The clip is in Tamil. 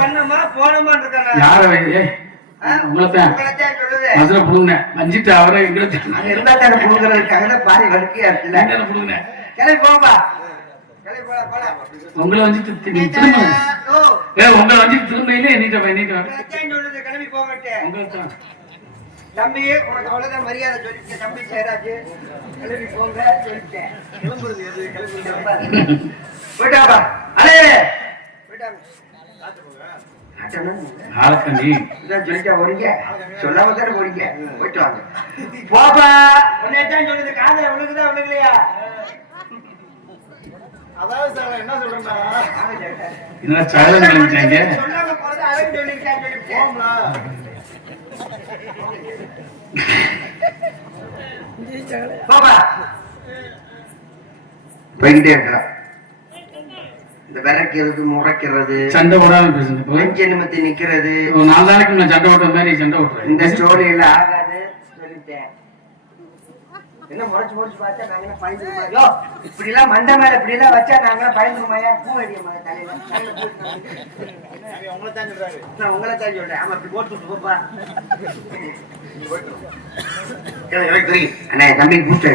பண்ணமா போனமா இருக்கா யார உங்களைத்தான் மதுரை புடுங்க வஞ்சிட்டு அவரை அங்க இருந்தா தானே புடுங்கிறதுக்காக பாதி வலிக்கையா இருக்குல்ல புடுங்க கிளம்பி போப்பா உங்களை வஞ்சிட்டு திரும்ப உங்களை வஞ்சிட்டு திரும்பியில எண்ணிட்டு கிளம்பி போக மாட்டேன் தம்பி உனக்கு அவ்வளவுதான் மரியாதை சொல்லிட்டேன் தம்பி சேராஜ் கிளம்பி போங்க சொல்லிட்டேன் போயிட்டாப்பா அலே போயிட்டாங்க சொல்லாம தானே போறீங்க போயிட்டு வாங்க போப்பா உன்னைத்தான் சொல்லுது காதல உனக்குதான் உனக்குலையா அதாவது சார் என்ன சொல்றேன்னா சொல்லாம போறது அவன் சொல்லிருக்கான்னு சொல்லி போம்ல போப்பா போய்கிட்டே இருக்கிறான் இந்த விரைக்கிறது முறைக்கிறது சண்டை போடாம பேசுங்க நெஞ்ச நிமித்தி நிக்கிறது 4 நாளைக்கு நான் சண்டை ஓட்டுற மாதிரி சண்டை ஓட்டுறேன் இந்த ஸ்டோரி எல்லாம் ஆகாது சொல்லிட்டேன் என்ன முறைச்சு பார்த்தா நாங்க பயந்துருமாயோ இப்படி எல்லாம் மண்டை மேல இப்படி எல்லாம் வச்சா நாங்க பயந்துருமாயா பூ அடியமா தலையில உங்களை தான் சொல்றாரு நான் உங்களை தான் சொல்றேன் ஆமா இப்படி போட்டு போப்பா எனக்கு தெரியும் அண்ணா தம்பி பூஸ்ட்